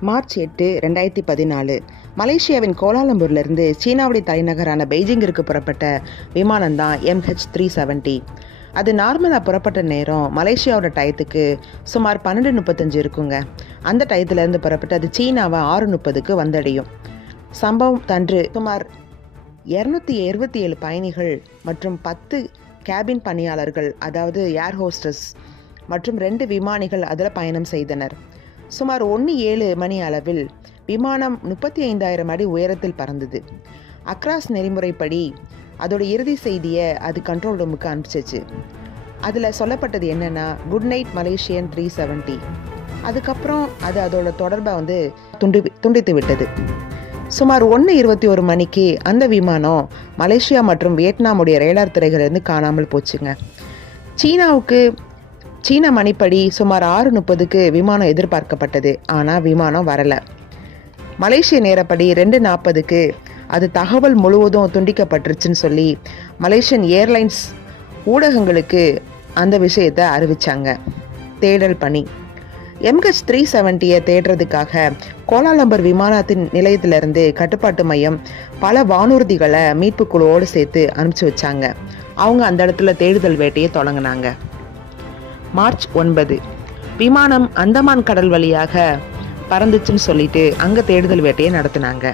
March எட்டு ரெண்டாயிரத்தி பதினாலு. மலேசியாவின் கோலாலம்பூர்லேருந்து சீனாவுடைய தலைநகரான பெய்ஜிங்கிற்கு புறப்பட்ட விமானம் தான் எம்ஹெச் த்ரீ செவன்ட்டி அது நார்மலாக புறப்பட்ட நேரம் மலேசியாவோட டயத்துக்கு சுமார் பன்னெண்டு முப்பத்தஞ்சு இருக்குங்க. அந்த டயத்துலேருந்து புறப்பட்டு அது சீனாவை ஆறு முப்பதுக்கு வந்தடையும். சம்பவம் தன்று சுமார் இரநூத்தி இருபத்தி ஏழு பயணிகள் மற்றும் பத்து கேபின் பணியாளர்கள் அதாவது ஏர் ஹோஸ்டஸ் மற்றும் ரெண்டு விமானிகள் அதில் பயணம் செய்தனர். சுமார் ஒன்று ஏழு மணி அளவில் விமானம் முப்பத்தி ஐந்தாயிரம் அடி உயரத்தில் பறந்தது. அக்ராஸ் நெறிமுறைப்படி அதோட இறுதி செய்தியை அது கண்ட்ரோல் ரூமுக்கு அனுப்பிச்சிச்சு. அதில் சொல்லப்பட்டது என்னென்னா good night Malaysian three seventy அதுக்கப்புறம் அது அதோட தொடர்பை வந்து துண்டு துண்டித்து விட்டது. சுமார் ஒன்று இருபத்தி ஒரு மணிக்கு அந்த விமானம் மலேசியா மற்றும் வியட்நாமுடைய ரேடார் திரைகளிலிருந்து காணாமல் போச்சுங்க. சீனாவுக்கு சீன மணிப்படி சுமார் ஆறு முப்பதுக்கு விமானம் எதிர்பார்க்கப்பட்டது. ஆனால் விமானம் வரலை. மலேசிய நேரப்படி ரெண்டு நாற்பதுக்கு அது தகவல் முழுவதும் துண்டிக்கப்பட்டுருச்சுன்னு சொல்லி மலேசியன் ஏர்லைன்ஸ் ஊடகங்களுக்கு அந்த விஷயத்தை அறிவித்தாங்க தேடல் பணி. எம்ஹெச் த்ரீ செவன்ட்டியை தேடுறதுக்காக கோலாலம்பர் விமானத்தின் நிலையத்திலிருந்து கட்டுப்பாட்டு மையம் பல வானூர்திகளை மீட்பு குழுவோடு சேர்த்து அனுப்பிச்சி வச்சாங்க. அவங்க அந்த இடத்துல தேடுதல் வேட்டையை தொடங்கினாங்க. மார்ச் ஒன்பது. விமானம் அந்தமான் கடல் வழியாக பறந்துச்சுன்னு சொல்லிட்டு அங்கே தேடுதல் வேட்டையை நடத்தினாங்க.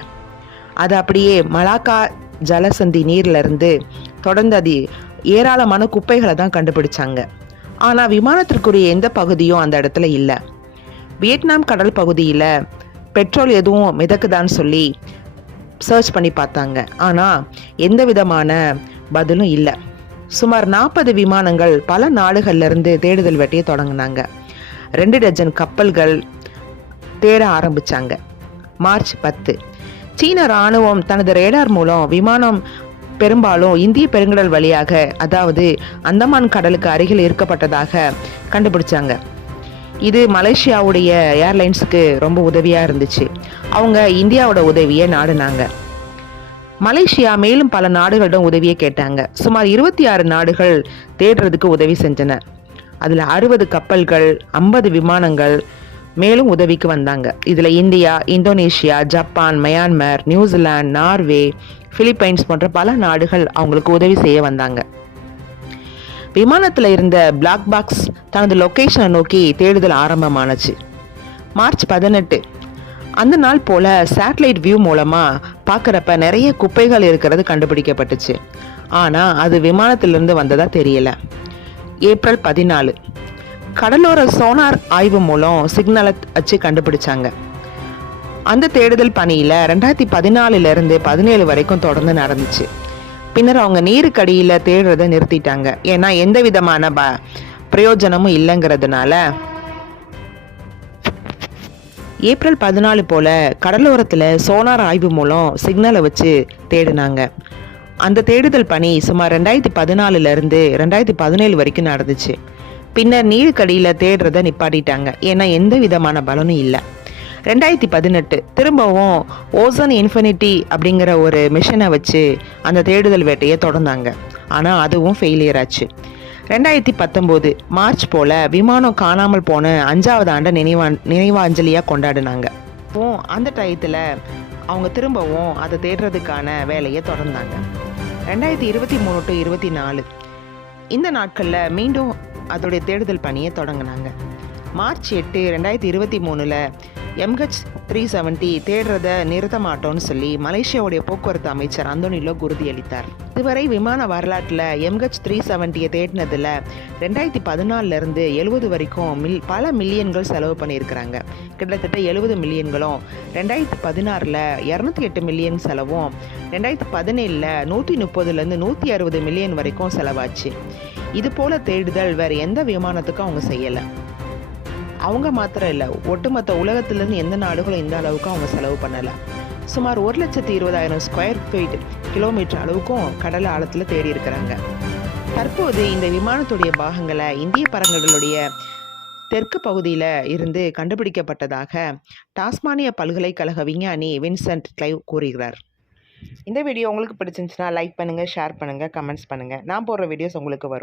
அது அப்படியே மலாக்கா ஜலசந்தி நீர்லேருந்து தொடர்ந்து அது ஏராளமான குப்பைகளை தான் கண்டுபிடிச்சாங்க. ஆனால் விமானத்திற்குரிய எந்த பகுதியும் அந்த இடத்துல இல்லை. வியட்நாம் கடல் பகுதியில் பெட்ரோல் எதுவும் மிதக்குதான்னு சொல்லி சர்ச் பண்ணி பார்த்தாங்க. ஆனால் எந்த விதமான பதிலும் இல்லை. சுமார் நாற்பது விமானங்கள் பல நாடுகள்லேருந்து தேடுதல் வேட்டையை தொடங்கினாங்க. ரெண்டு டஜன் கப்பல்கள் தேட ஆரம்பித்தாங்க மார்ச் பத்து. சீன ராணுவம் தனது ரேடார் மூலம் விமானம் பெரும்பாலும் இந்திய பெருங்கடல் வழியாக அதாவது அந்தமான் கடலுக்கு அருகில் இருக்கப்பட்டதாக கண்டுபிடிச்சாங்க. இது மலேசியாவுடைய ஏர்லைன்ஸுக்கு ரொம்ப உதவியாக இருந்துச்சு. அவங்க இந்தியாவோட உதவியை நாடுனாங்க. மலேசியா மேலும் பல நாடுகளிடம் உதவியை கேட்டாங்க. சுமார் இருபத்தி ஆறு நாடுகள் தேடுறதுக்கு உதவி செஞ்சன. அதில் அறுபது கப்பல்கள் ஐம்பது விமானங்கள் மேலும் உதவிக்கு வந்தாங்க. இதில் India Indonesia Japan Myanmar New Zealand Norway Philippines போன்ற பல நாடுகள் அவங்களுக்கு உதவி செய்ய வந்தாங்க. விமானத்தில் இருந்த பிளாக் பாக்ஸ் தனது லொக்கேஷனை நோக்கி தேடுதல் ஆரம்பமானச்சு. மார்ச் பதினெட்டு அந்த நாள் போல சேட்டலைட் வியூ மூலமாக பார்க்குறப்ப நிறைய குப்பைகள் இருக்கிறது கண்டுபிடிக்கப்பட்டுச்சு. ஆனால் அது விமானத்திலிருந்து வந்ததா தெரியல. ஏப்ரல் பதினாலு. கடலோர சோனார் ஆய்வு மூலம் சிக்னலை வச்சு கண்டுபிடிச்சாங்க. அந்த தேடுதல் பணியில் ரெண்டாயிரத்தி பதினாலுலேருந்து பதினேழு வரைக்கும் தொடர்ந்து நடந்துச்சு. பின்னர் அவங்க நீருக்கடியில் தேடுறதை நிறுத்திட்டாங்க. ஏன்னா எந்த விதமான ப பிரயோஜனமும் இல்லைங்கிறதுனால ஏப்ரல் பதினாலு போல கடலோரத்தில் சோனார் ஆய்வு மூலம் சிக்னலை வச்சு தேடினாங்க. அந்த தேடுதல் பணி சுமார் ரெண்டாயிரத்தி பதினாலுலேருந்து ரெண்டாயிரத்தி பதினேழு வரைக்கும் நடந்துச்சு. பின்னர் நீருக்கடியில் தேடுறத நிப்பாட்டிட்டாங்க. ஏன்னா எந்த விதமான பலனும் இல்லை. ரெண்டாயிரத்தி பதினெட்டு திரும்பவும் ஓசன் இன்ஃபினிட்டி அப்படிங்கிற ஒரு மிஷனை வச்சு அந்த தேடுதல் வேட்டையை தொடர்ந்தாங்க. ஆனால் அதுவும் ஃபெயிலியர் ஆச்சு. ரெண்டாயிரத்தி பத்தொம்போது மார்ச் போல் விமானம் காணாமல் போன அஞ்சாவது ஆண்டை நினைவா நினைவாஞ்சலியாக கொண்டாடினாங்க. அப்போ அந்த டயத்தில் அவங்க திரும்பவும் அதை தேடுறதுக்கான வேலையை தொடர்ந்தாங்க. ரெண்டாயிரத்தி இருபத்தி மூணு டு இருபத்தி நாலு இந்த நாட்களில் மீண்டும் அதோடைய தேடுதல் பணியை தொடங்கினாங்க. மார்ச் எட்டு ரெண்டாயிரத்தி இருபத்தி மூணில் எம்ஹெச் த்ரீ செவன்ட்டி தேடுறத நிறுத்த மாட்டோம்னு சொல்லி மலேசியாவுடைய போக்குவரத்து அமைச்சர் அந்தோனிலோ உறுதியளித்தார். இதுவரை விமான வரலாற்றில் எம்ஹெச் த்ரீ செவன்ட்டியை தேடினதில் ரெண்டாயிரத்தி பதினாலிருந்து எழுபது வரைக்கும் மில் பல மில்லியன்கள் செலவு பண்ணியிருக்கிறாங்க. கிட்டத்தட்ட எழுபது மில்லியன்களும் ரெண்டாயிரத்தி பதினாறில் இரநூத்தி எட்டு மில்லியன் செலவும் ரெண்டாயிரத்தி பதினேழில் நூற்றி முப்பதுலேருந்து நூற்றி அறுபது மில்லியன் வரைக்கும் செலவாச்சு. இது போல தேடுதல் வேறு எந்த விமானத்துக்கும் அவங்க செய்யலை. அவங்க மாத்திரம் இல்லை ஒட்டுமொத்த உலகத்திலேருந்து எந்த நாடுகளும் இந்த அளவுக்கு அவங்க செலவு பண்ணலை. சுமார் ஒரு லட்சத்தி இருபதாயிரம் ஸ்கொயர் ஃபீட் கிலோமீட்டர் அளவுக்கும் கடல் ஆழத்தில் தேடி இருக்கிறாங்க. தற்போது இந்த விமானத்துடைய பாகங்களை இந்திய பறங்கடலுடைய தெற்கு பகுதியில் இருந்து கண்டுபிடிக்கப்பட்டதாக டாஸ்மானிய பல்கலைக்கழக விஞ்ஞானி வின்சென்ட் கிளைவ் கூறுகிறார். இந்த வீடியோ உங்களுக்கு பிடிச்சிருந்துச்சுன்னா லைக் பண்ணுங்கள் ஷேர் பண்ணுங்கள் கமெண்ட்ஸ் பண்ணுங்கள் நான் போடுற வீடியோஸ் உங்களுக்கு வரும்.